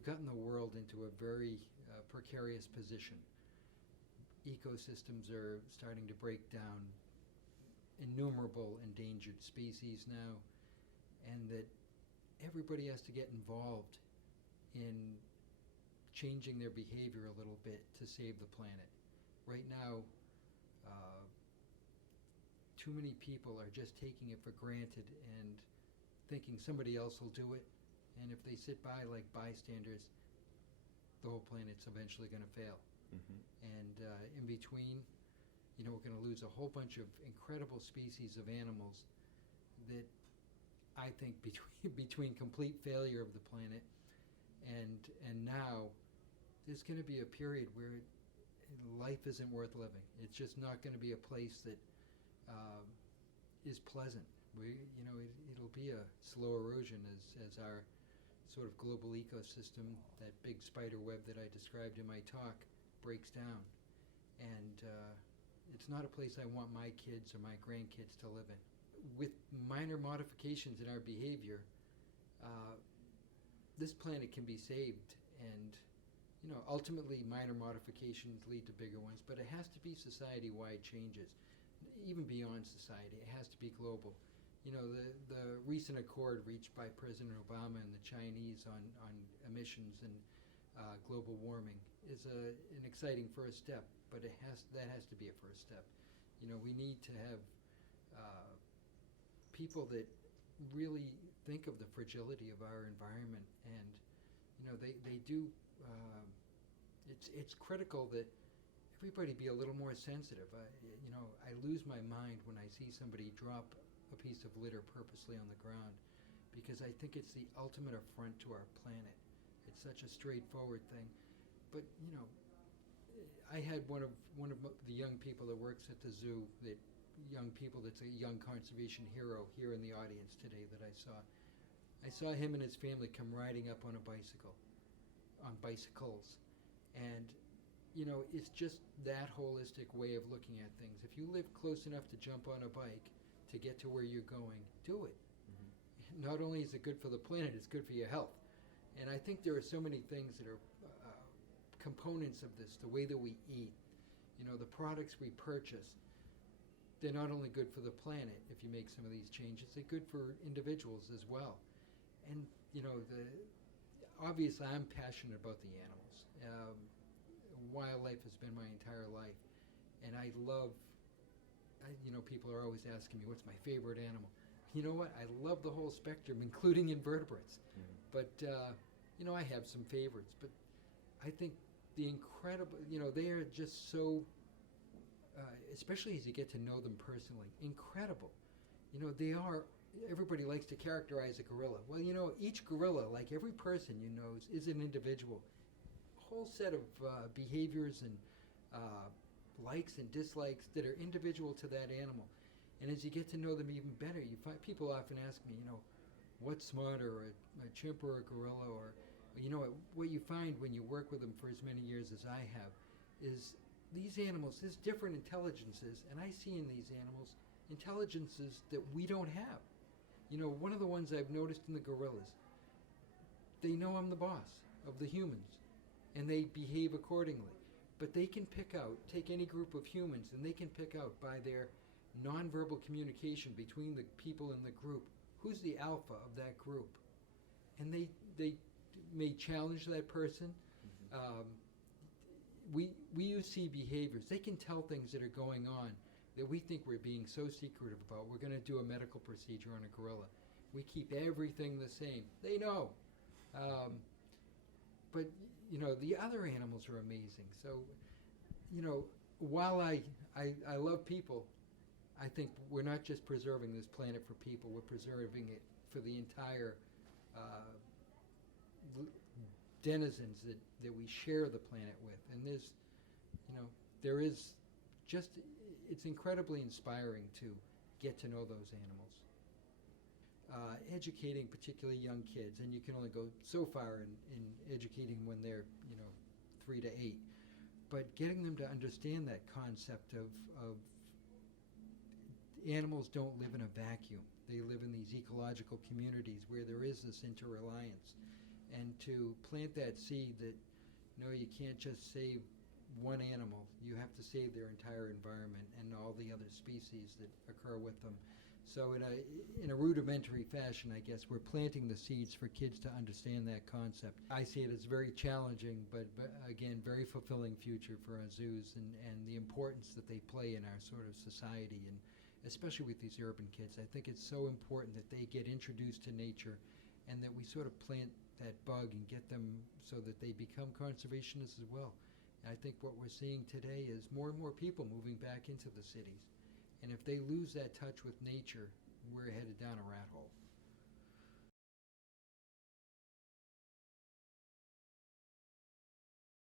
we've gotten the world into a very precarious position. Ecosystems are starting to break down, innumerable endangered species now, and that everybody has to get involved in changing their behavior a little bit to save the planet. Right now, too many people are just taking it for granted and thinking somebody else will do it, and if they sit by like bystanders, the whole planet's eventually going to fail. And in between, we're going to lose a whole bunch of incredible species of animals that I think between complete failure of the planet and now, there's going to be a period where life isn't worth living. It's just not going to be a place that is pleasant. It'll be a slow erosion as our sort of global ecosystem, that big spider web that I described in my talk, breaks down. And it's not a place I want my kids or my grandkids to live in. With minor modifications in our behavior, this planet can be saved, and ultimately minor modifications lead to bigger ones, but it has to be society-wide changes, even beyond society. It has to be global. The recent accord reached by President Obama and the Chinese on emissions and global warming is an exciting first step, but that has to be a first step. We need to have people that really think of the fragility of our environment, and they do. It's critical that everybody be a little more sensitive. I lose my mind when I see somebody drop a piece of litter purposely on the ground, because I think it's the ultimate affront to our planet. It's such a straightforward thing, but I had one of the young people that works at the zoo, that's a young conservation hero here in the audience today that I saw. I saw him and his family come riding up on bicycles, and it's just that holistic way of looking at things. If you live close enough to jump on a bike to get to where you're going, do it. Not only is it good for the planet, it's good for your health. And I think there are so many things that are components of this, the way that we eat, the products we purchase. They're not only good for the planet if you make some of these changes, they're good for individuals as well. And, obviously I'm passionate about the animals. Wildlife has been my entire life. And I love, people are always asking me, what's my favorite animal? You know what? I love the whole spectrum, including invertebrates. But, I have some favorites. But I think the incredible, they are just so, especially as you get to know them personally, incredible. They are, everybody likes to characterize a gorilla. Well, each gorilla, like every person is an individual. A whole set of behaviors and likes and dislikes that are individual to that animal. And as you get to know them even better, you find people often ask me, what's smarter, a chimp or a gorilla? Or, what you find when you work with them for as many years as I have is these animals, there's different intelligences, and I see in these animals intelligences that we don't have. One of the ones I've noticed in the gorillas, they know I'm the boss of the humans, and they behave accordingly. But they can take any group of humans, and they can pick out by their nonverbal communication between the people in the group who's the alpha of that group. And they may challenge that person. We see behaviors. They can tell things that are going on that we think we're being so secretive about. We're going to do a medical procedure on a gorilla. We keep everything the same. They know. But, the other animals are amazing. So, while I love people, I think we're not just preserving this planet for people, we're preserving it for the entire denizens that we share the planet with. And it's incredibly inspiring to get to know those animals. Educating particularly young kids, and you can only go so far in educating when they're 3 to 8, but getting them to understand that concept of animals don't live in a vacuum. They live in these ecological communities where there is this interreliance, and to plant that seed that, you can't just save one animal. You have to save their entire environment and all the other species that occur with them. So in a rudimentary fashion, I guess, we're planting the seeds for kids to understand that concept. I see it as very challenging, but again, very fulfilling future for our zoos and the importance that they play in our sort of society, and especially with these urban kids. I think it's so important that they get introduced to nature and that we sort of plant that bug and get them so that they become conservationists as well. And I think what we're seeing today is more and more people moving back into the cities. And if they lose that touch with nature, we're headed down a rat hole.